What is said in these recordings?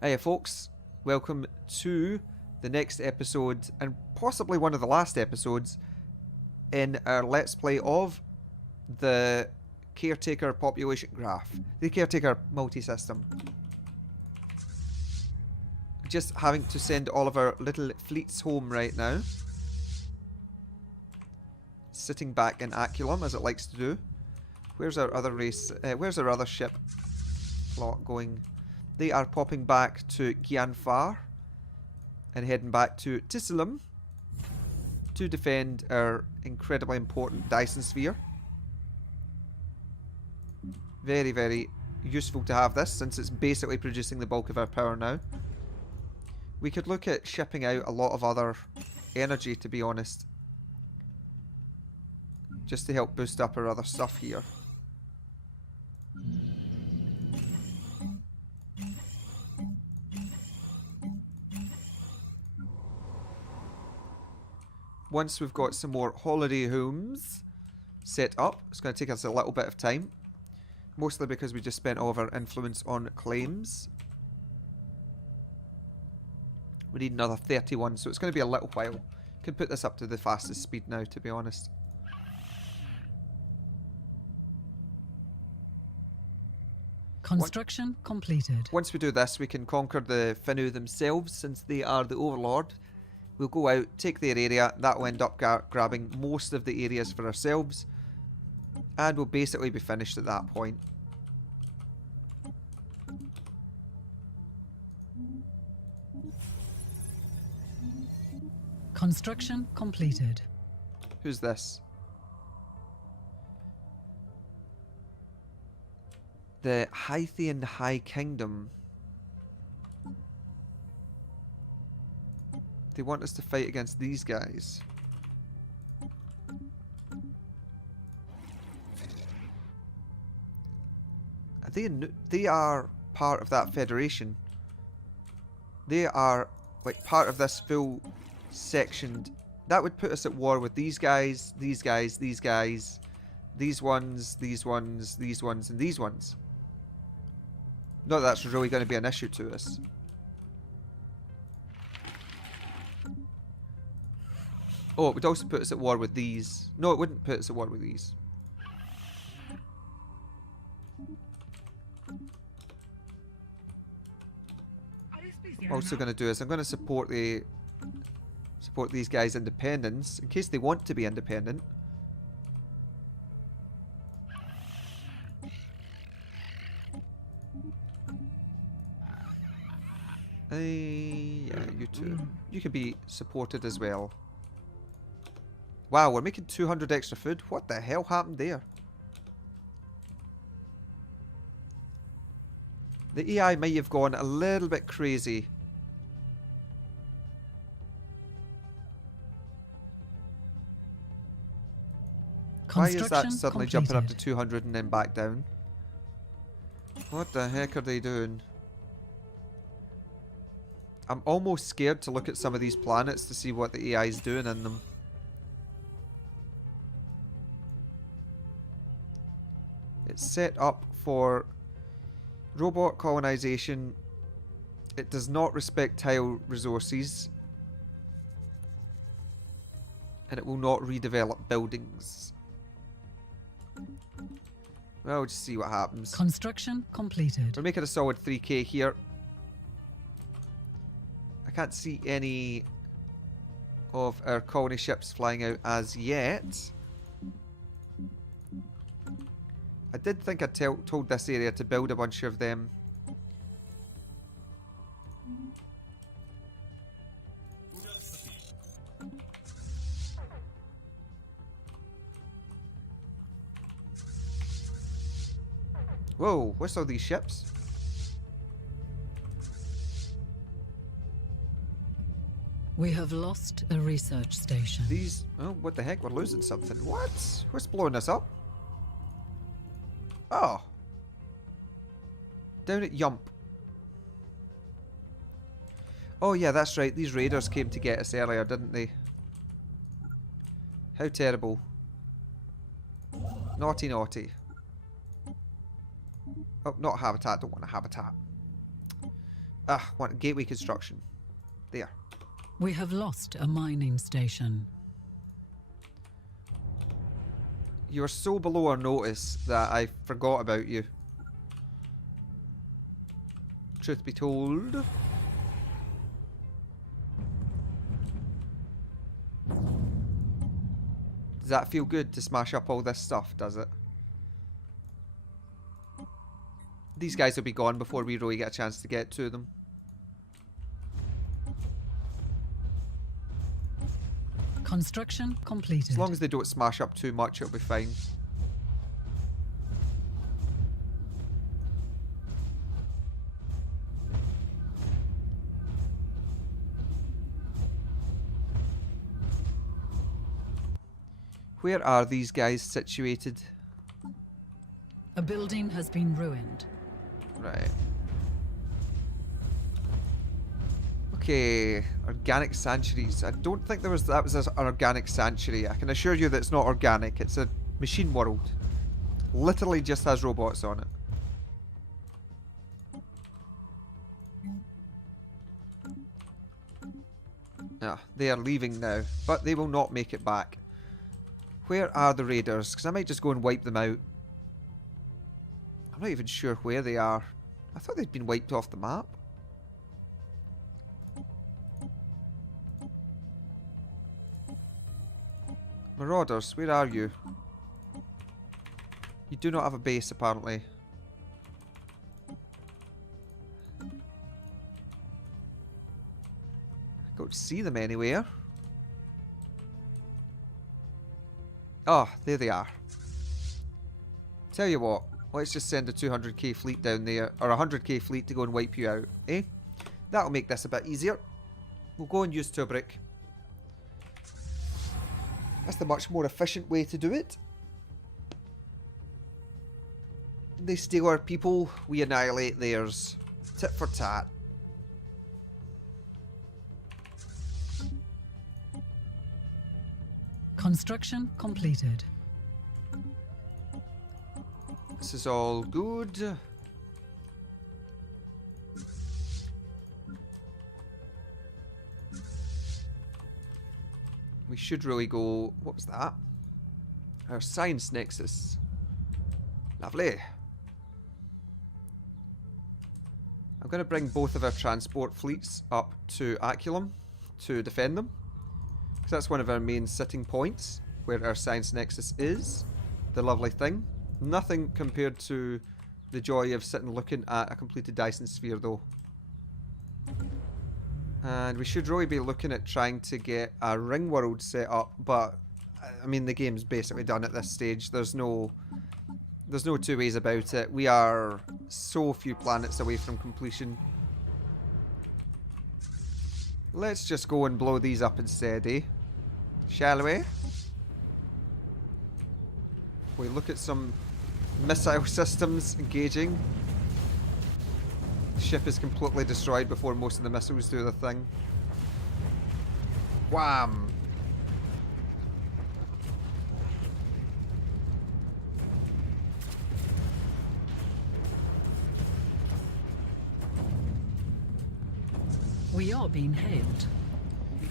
Hiya folks, welcome to the next episode, and possibly one of the last episodes in our Let's Play of the Caretaker population graph. The Caretaker multi-system. Just having to send all of our little fleets home right now. Sitting back in Aculum, as it likes to do. Where's our other race? Where's our other ship plot going? They are popping back to Gianfar and heading back to Tissalum to defend our incredibly important Dyson Sphere. Very, very useful to have this, since it's basically producing the bulk of our power now. We could look at shipping out a lot of other energy, to be honest, just to help boost up our other stuff here. Once we've got some more holiday homes set up, it's going to take us a little bit of time. Mostly because we just spent all of our influence on claims. We need another 31, so it's going to be a little while. Could put this up to the fastest speed now, to be honest. Construction completed. Once we do this, we can conquer the Finnu themselves, since they are the overlord. We'll go out, take their area, that will end up grabbing most of the areas for ourselves, and we'll basically be finished at that point. Construction completed. Who's this? The Hythian High Kingdom. They want us to fight against these guys. Are they are part of that federation. They are like part of this full sectioned. That would put us at war with these guys, these guys, these guys, these ones, these ones, these ones, and these ones. Not that that's really going to be an issue to us. Oh, it would also put us at war with these. No, it wouldn't put us at war with these. What I'm also going to do is I'm going to support these guys' independence in case they want to be independent. Yeah, you two. You can be supported as well. Wow, we're making 200 extra food. What the hell happened there? The AI might have gone a little bit crazy. Why is that suddenly jumping up to 200 and then back down? What the heck are they doing? I'm almost scared to look at some of these planets to see what the AI is doing in them. It's set up for robot colonization. It does not respect tile resources. And it will not redevelop buildings. Well, we'll just see what happens. Construction completed. We're making a solid 3k here. I can't see any of our colony ships flying out as yet. I did think I told this area to build a bunch of them. Whoa, what's all these ships? We have lost a research station. These... Oh, what the heck? We're losing something. What? What's blowing us up? Oh. Down at Yump. Oh yeah, that's right. These raiders came to get us earlier, didn't they? How terrible. Naughty, naughty. Oh, not habitat. Don't want a habitat. Ah, want gateway construction. There. We have lost a mining station. You are so below our notice that I forgot about you. Truth be told. Does that feel good to smash up all this stuff, does it? These guys will be gone before we really get a chance to get to them. Construction completed. As long as they don't smash up too much, it'll be fine. Where are these guys situated? A building has been ruined. Right. Okay, organic sanctuaries. I don't think that was an organic sanctuary. I can assure you that it's not organic. It's a machine world. Literally just has robots on it. Ah, they are leaving now, but they will not make it back. Where are the raiders? Because I might just go and wipe them out. I'm not even sure where they are. I thought they'd been wiped off the map. Marauders, where are you? You do not have a base, apparently. I don't see them anywhere. Oh, there they are. Tell you what, let's just send a 200k fleet down there, or a 100k fleet to go and wipe you out, eh? That'll make this a bit easier. We'll go and use Tubric. That's the much more efficient way to do it. They steal our people, we annihilate theirs. Tit for tat. Construction completed. This is all good. We should really go... What was that? Our science nexus. Lovely. I'm going to bring both of our transport fleets up to Aculum to defend them. Because that's one of our main sitting points, where our science nexus is. The lovely thing. Nothing compared to the joy of sitting looking at a completed Dyson sphere, though. And we should really be looking at trying to get a ring world set up, but I mean the game's basically done at this stage. There's no two ways about it. We are so few planets away from completion. Let's just go and blow these up instead, eh? Shall we? We look at some missile systems engaging. The ship is completely destroyed before most of the missiles do the thing. Wham! We are being hailed.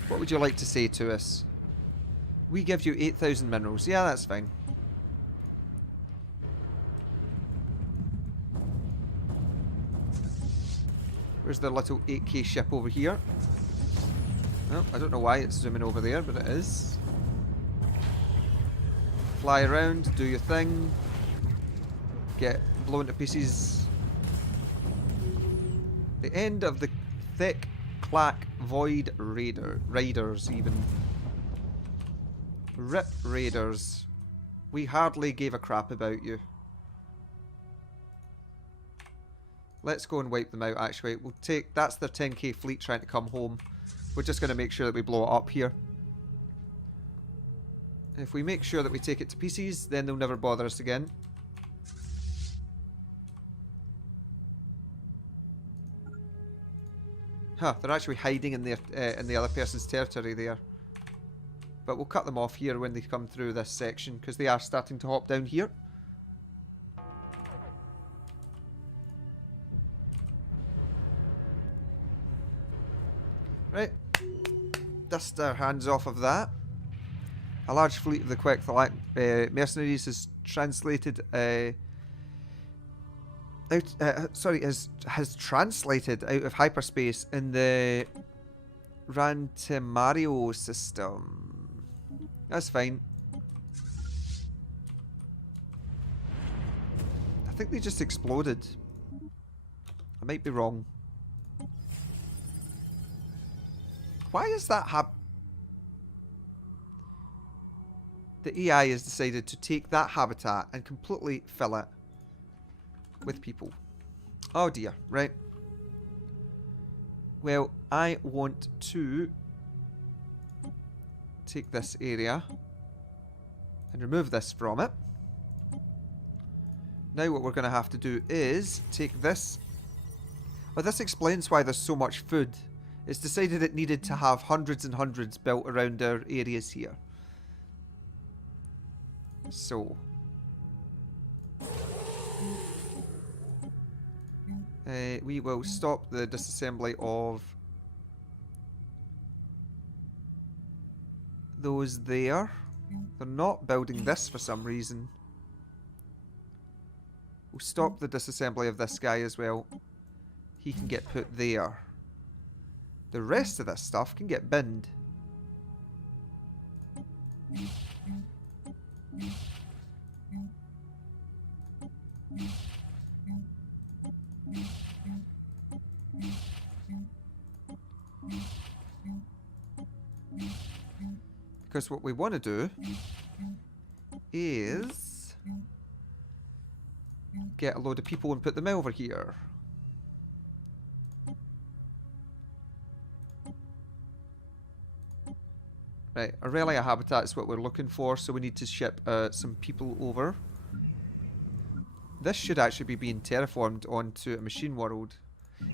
What would you like to say to us? We give you 8,000 minerals. Yeah, that's fine. Where's the little 8k ship over here? Oh, I don't know why it's zooming over there, but it is. Fly around, do your thing. Get blown to pieces. The end of the thick clack void raiders even. Rip raiders. We hardly gave a crap about you. Let's go and wipe them out, actually. We'll take... That's their 10k fleet trying to come home. We're just going to make sure that we blow it up here. If we make sure that we take it to pieces, then they'll never bother us again. Huh, they're actually hiding in the other person's territory there. But we'll cut them off here when they come through this section, because they are starting to hop down here. Right. Dust our hands off of that. A large fleet of the Quetzalcoatl mercenaries has translated has translated out of hyperspace in the Rantimario system. That's fine. I think they just exploded. I might be wrong. Why is that the AI has decided to take that habitat and completely fill it with people. Oh dear, right. Well, I want to take this area and remove this from it. Now what we're going to have to do is take this. Well, this explains why there's so much food. It's decided it needed to have hundreds and hundreds built around our areas here. So we will stop the disassembly of those there. They're not building this for some reason. We'll stop the disassembly of this guy as well. He can get put there. The rest of this stuff can get binned. Because what we want to do is get a load of people and put them over here. Right, Aurelia habitat is what we're looking for, so we need to ship some people over. This should actually be being terraformed onto a machine world.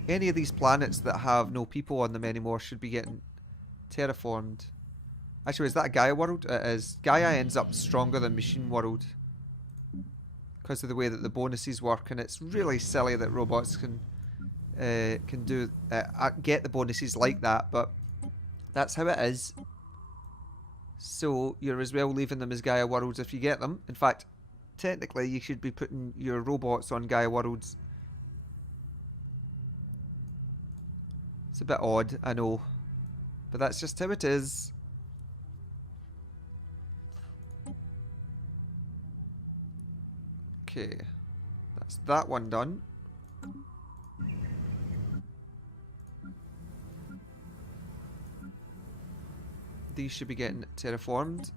Any of these planets that have no people on them anymore should be getting terraformed. Actually, is that a Gaia world? It is. Gaia ends up stronger than machine world because of the way that the bonuses work, and it's really silly that robots can do get the bonuses like that, but that's how it is. So you're as well leaving them as Gaia worlds if you get them. In fact, technically you should be putting your robots on Gaia worlds. It's a bit odd, I know, but that's just how it is. Okay, that's that one done. These should be getting terraformed.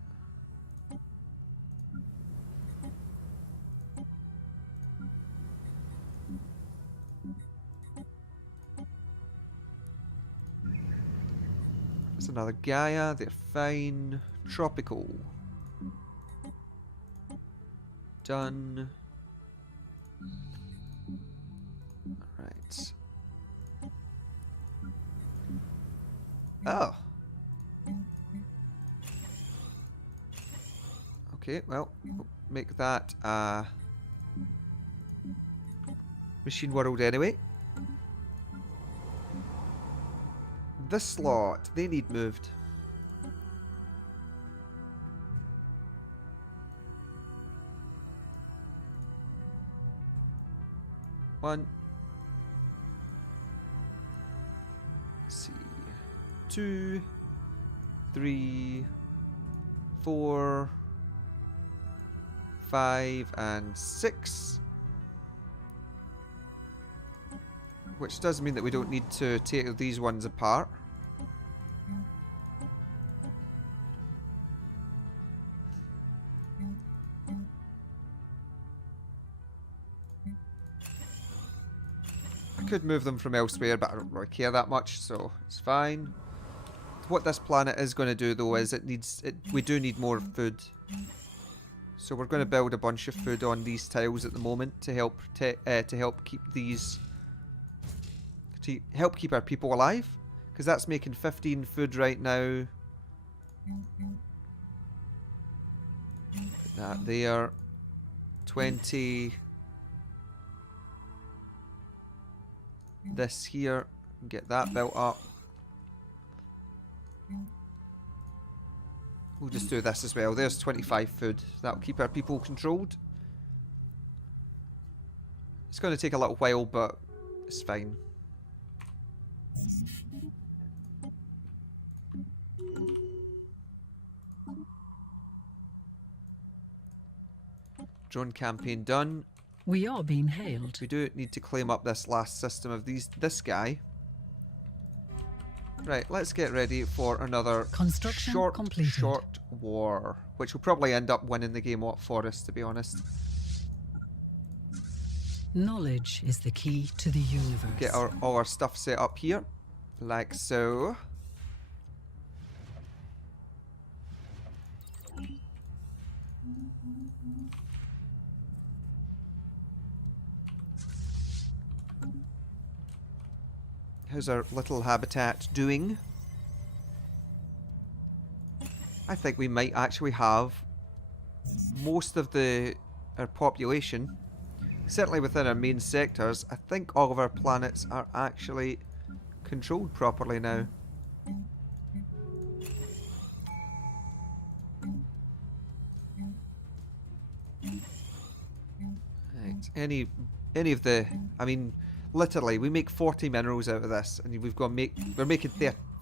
There's another Gaia, they're fine. Tropical. Done. Right. Oh. Okay, well, we'll make that machine world anyway. This slot, they need moved. One. Let's see. 2, 3, 4, 5, and 6. Which does mean that we don't need to take these ones apart. I could move them from elsewhere, but I don't really care that much, so it's fine. What this planet is going to do, though, is we do need more food. So we're going to build a bunch of food on these tiles at the moment to help keep these, to help keep our people alive, because that's making 15 food right now. Put that there. 20. This here. Get that built up. We'll just do this as well. There's 25 food. That'll keep our people controlled. It's going to take a little while, but it's fine. Drone campaign done. We are being hailed. We do need to claim up this last system of this guy. Right, let's get ready for another Construction completed. short war, which will probably end up winning the game for us, to be honest. Knowledge is the key to the universe. Get all our stuff set up here, like so. How's our little habitat doing? I think we might actually have most of our population, certainly within our main sectors. I think all of our planets are actually controlled properly now. Right. Any of the, I mean, literally, we make 40 minerals out of this, and we're making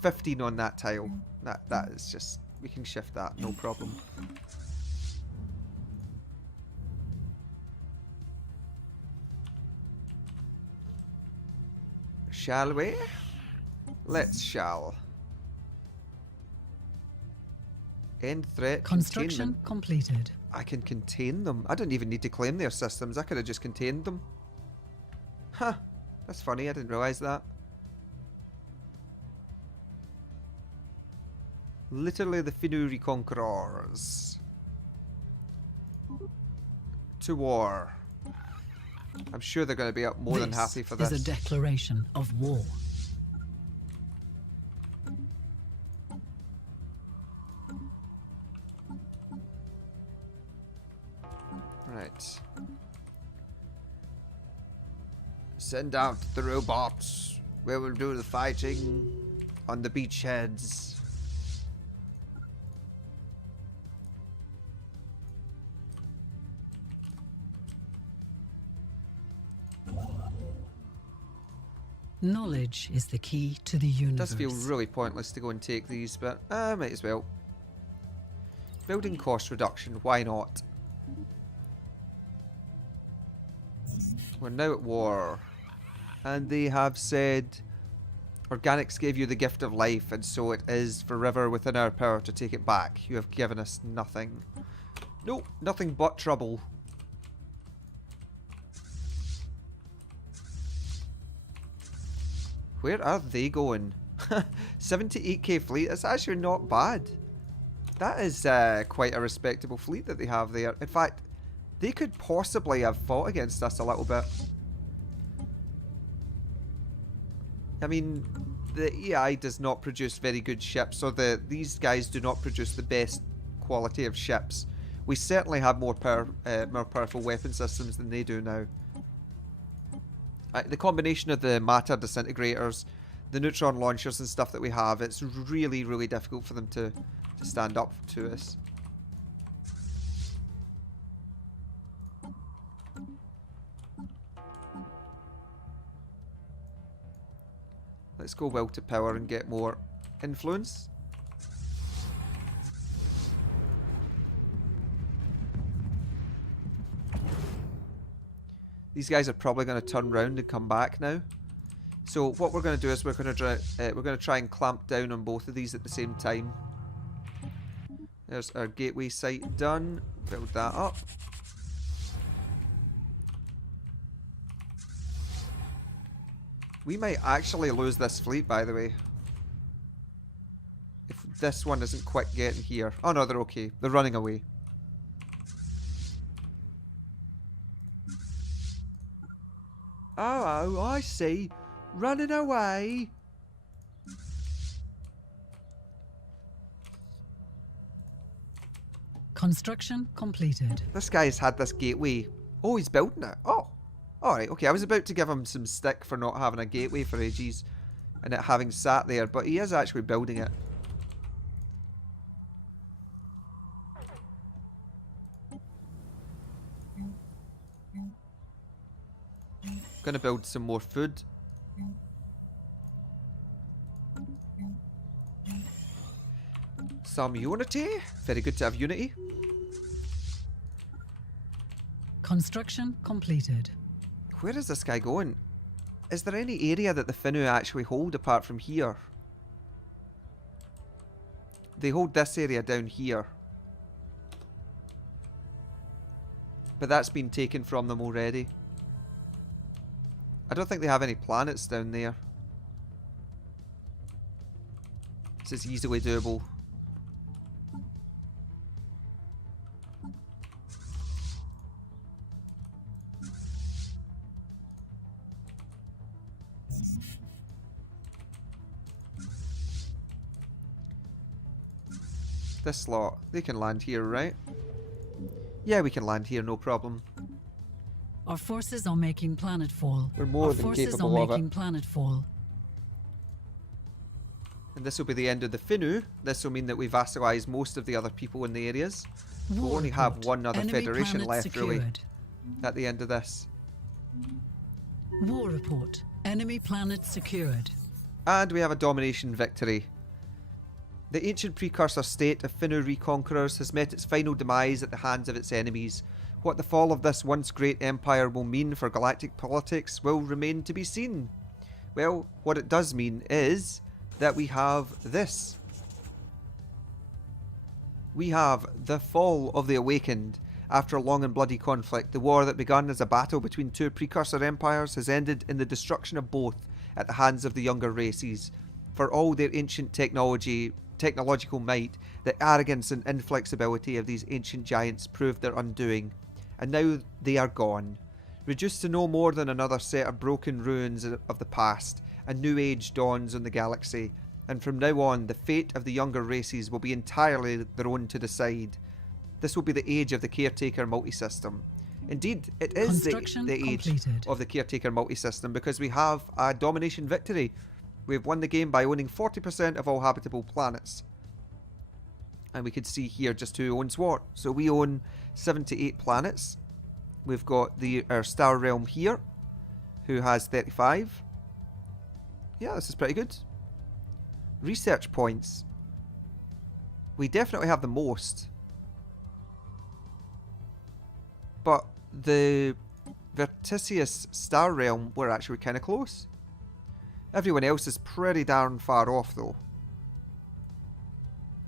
15 on that tile. That is just, we can shift that, no problem. Shall we? Let's shall. End threat. Construction containment. completed. I can contain them. I don't even need to claim their systems. I could have just contained them. Huh. That's funny. I didn't realise that. Literally the Finuri Conquerors. To war. I'm sure they're going to be up more than happy for this. This is a declaration of war. Right. Send out the robots. We will do the fighting on the beachheads. Knowledge is the key to the universe. It does feel really pointless to go and take these, but might as well. Building cost reduction, why not? We're now at war. And they have said organics gave you the gift of life, and so it is forever within our power to take it back. You have given us nothing. Nope, nothing but trouble. Where are they going? 78k fleet, that's actually not bad. That is quite a respectable fleet that they have there. In fact, they could possibly have fought against us a little bit. I mean, the AI does not produce very good ships, or these guys do not produce the best quality of ships. We certainly have more powerful weapon systems than they do now. The combination of the matter disintegrators, the neutron launchers and stuff that we have, it's really, really difficult for them to stand up to us. Let's go will to power and get more influence. These guys are probably going to turn round and come back now. So what we're going to do is we're going to try and clamp down on both of these at the same time. There's our gateway site done. Build that up. We might actually lose this fleet, by the way. If this one isn't quite getting here. Oh no, they're okay. They're running away. Oh, I see. Running away. Construction completed. This guy's had this gateway. Oh, he's building it. Oh. Alright, okay. I was about to give him some stick for not having a gateway for ages and it having sat there, but he is actually building it. Gonna build some more food. Some unity. Very good to have unity. Construction completed. Where is this guy going? Is there any area that the Finnu actually hold apart from here? They hold this area down here. But that's been taken from them already. I don't think they have any planets down there. This is easily doable. This lot, they can land here, right? Yeah, we can land here, no problem. Our forces are making planetfall. We're more Our than forces capable are of it. making planetfall. And this will be the end of the Finnu. This will mean that we vassalize most of the other people in the areas. We'll only have report. one other Enemy federation planet left, really, secured. at the end of this. War report. Enemy planet secured. And we have a domination victory. The ancient precursor state of Finnu Reconquerors has met its final demise at the hands of its enemies. What the fall of this once great empire will mean for galactic politics will remain to be seen. Well, what it does mean is that we have this. We have the fall of the Awakened. After a long and bloody conflict, the war that began as a battle between two precursor empires has ended in the destruction of both at the hands of the younger races. For all their ancient technological might, the arrogance and inflexibility of these ancient giants proved their undoing. And now they are gone. Reduced to no more than another set of broken ruins of the past, a new age dawns on the galaxy, and from now on the fate of the younger races will be entirely their own to decide. This will be the age of the Caretaker multisystem. Indeed, it is the age completed. of the Caretaker multisystem because we have a domination victory. We've won the game by owning 40% of all habitable planets. And we can see here just who owns what. So we own 78 planets. We've got our star realm here, who has 35. Yeah, this is pretty good. Research points. We definitely have the most. But the Verticius star realm, we're actually kind of close. Everyone else is pretty darn far off though.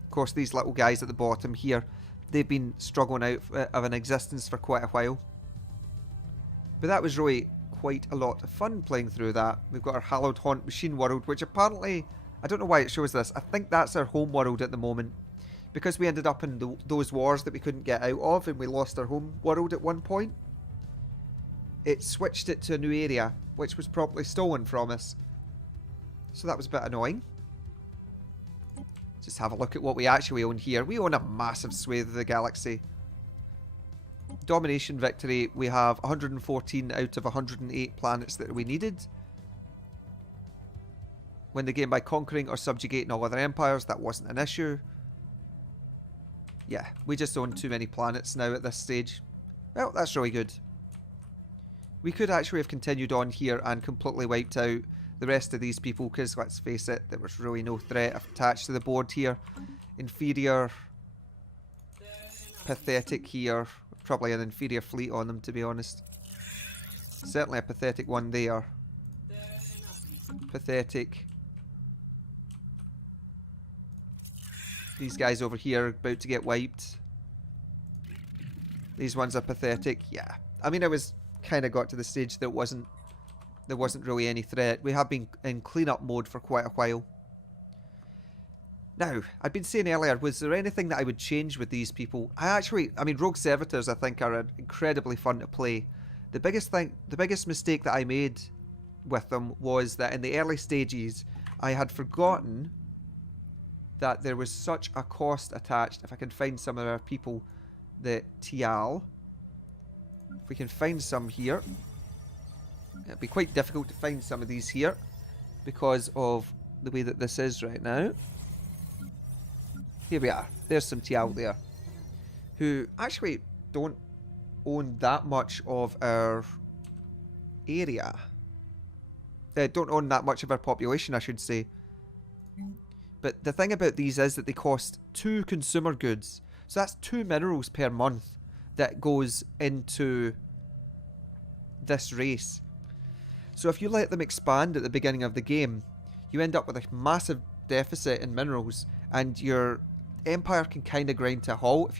Of course, these little guys at the bottom here, they've been struggling out of an existence for quite a while. But that was really quite a lot of fun playing through that. We've got our Hallowed Haunt Machine World, which apparently, I don't know why it shows this, I think that's our home world at the moment. Because we ended up in those wars that we couldn't get out of and we lost our home world at one point, it switched it to a new area, which was properly stolen from us. So that was a bit annoying. Just have a look at what we actually own here. We own a massive swathe of the galaxy. Domination victory, we have 114 out of 108 planets that we needed. Win the game by conquering or subjugating all other empires, that wasn't an issue. Yeah, we just own too many planets now at this stage. Well, that's really good. We could actually have continued on here and completely wiped out the rest of these people because, let's face it, there was really no threat attached to the board here. Inferior. Pathetic here. Probably an inferior fleet on them, to be honest. Certainly a pathetic one there. Pathetic. These guys over here are about to get wiped. These ones are pathetic. Yeah. I mean, it was kind of got to the stage that there wasn't really any threat. We have been in cleanup mode for quite a while. Now, I'd been saying earlier, was there anything that I would change with these people? I mean, Rogue Servitors I think are incredibly fun to play. The biggest mistake that I made with them was that in the early stages, I had forgotten that there was such a cost attached. If I can find some of our people, the Tial. If we can find some here. It'll be quite difficult to find some of these here because of the way that this is right now. Here we are. There's some Tial there who actually don't own that much of our area. They don't own that much of our population, I should say. But the thing about these is that they cost 2 consumer goods. So that's 2 minerals per month that goes into this race. So if you let them expand at the beginning of the game, you end up with a massive deficit in minerals, and your empire can kind of grind to a halt if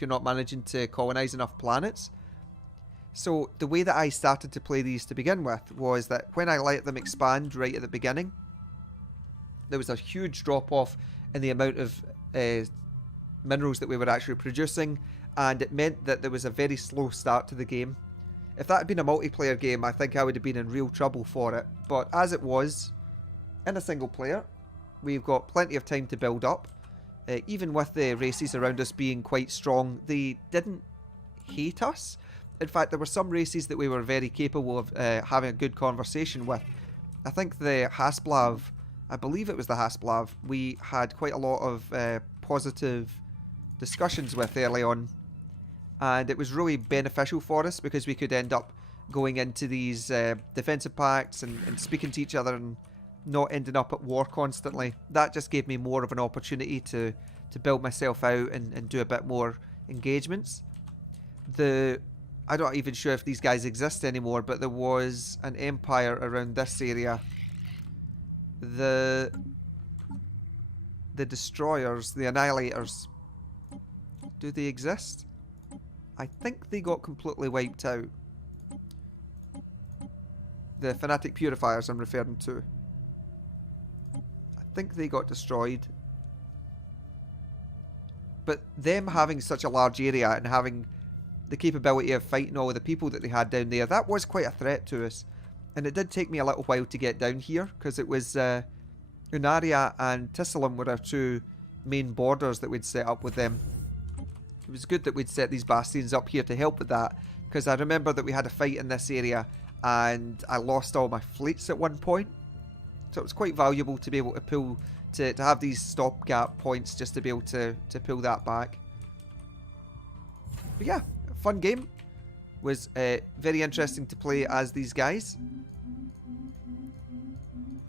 you're not managing to colonize enough planets. So the way that I started to play these to begin with was that when I let them expand right at the beginning, there was a huge drop off in the amount of minerals that we were actually producing, and it meant that there was a very slow start to the game. If that had been a multiplayer game, I think I would have been in real trouble for it. But as it was, in a single player, we've got plenty of time to build up. Even with the races around us being quite strong, they didn't hate us. In fact, there were some races that we were very capable of having a good conversation with. I think the Hasplav, I believe it was the Hasplav, we had quite a lot of positive discussions with early on. And it was really beneficial for us because we could end up going into these defensive pacts and speaking to each other and not ending up at war constantly. That just gave me more of an opportunity to build myself out and do a bit more engagements. I'm not even sure if these guys exist anymore, but there was an empire around this area. The destroyers, the annihilators, do they exist? I think they got completely wiped out. The fanatic purifiers I'm referring to. I think they got destroyed. But them having such a large area and having the capability of fighting all of the people that they had down there, that was quite a threat to us. And it did take me a little while to get down here, because it was Unaria and Tissalum were our 2 main borders that we'd set up with them. It was good that we'd set these bastions up here to help with that, because I remember that we had a fight in this area and I lost all my fleets at one point. So it was quite valuable to be able to have these stopgap points just to be able to pull that back. But yeah, fun game. Was very interesting to play as these guys.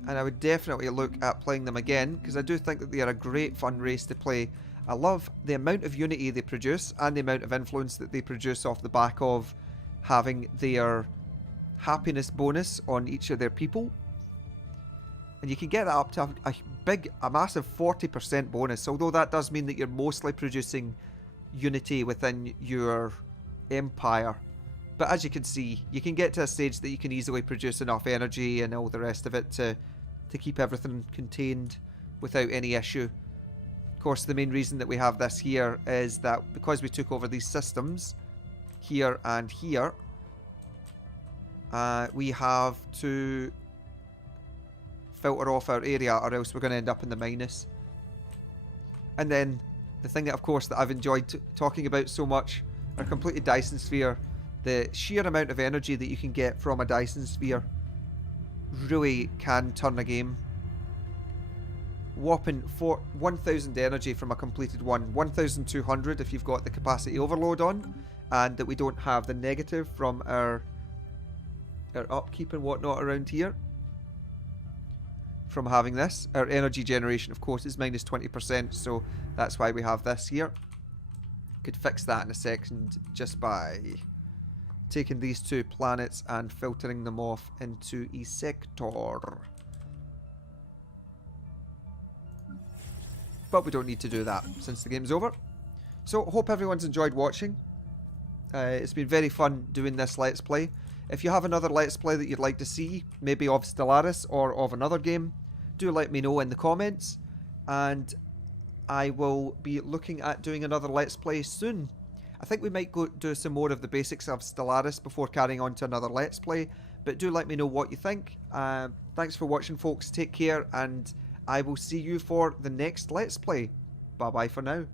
And I would definitely look at playing them again, because I do think that they are a great fun race to play. I love the amount of unity they produce and the amount of influence that they produce off the back of having their happiness bonus on each of their people. And you can get that up to a massive 40% bonus, although that does mean that you're mostly producing unity within your empire. But as you can see, you can get to a stage that you can easily produce enough energy and all the rest of it to keep everything contained without any issue. Of course, the main reason that we have this here is that because we took over these systems here and here, we have to filter off our area, or else we're going to end up in the minus. And then the thing that, of course, that I've enjoyed talking about so much, our completed Dyson Sphere. The sheer amount of energy that you can get from a Dyson Sphere really can turn a game. Whopping 1,000 energy from a completed one, 1,200 if you've got the capacity overload on, and that we don't have the negative from our upkeep and whatnot around here from having this. Our energy generation, of course, is minus 20%, so that's why we have this here. Could fix that in a second just by taking these 2 planets and filtering them off into a sector. But we don't need to do that since the game's over. So, hope everyone's enjoyed watching. It's been very fun doing this Let's Play. If you have another Let's Play that you'd like to see, maybe of Stellaris or of another game, do let me know in the comments. And I will be looking at doing another Let's Play soon. I think we might go do some more of the basics of Stellaris before carrying on to another Let's Play. But do let me know what you think. Thanks for watching, folks. Take care, and I will see you for the next Let's Play. Bye bye for now.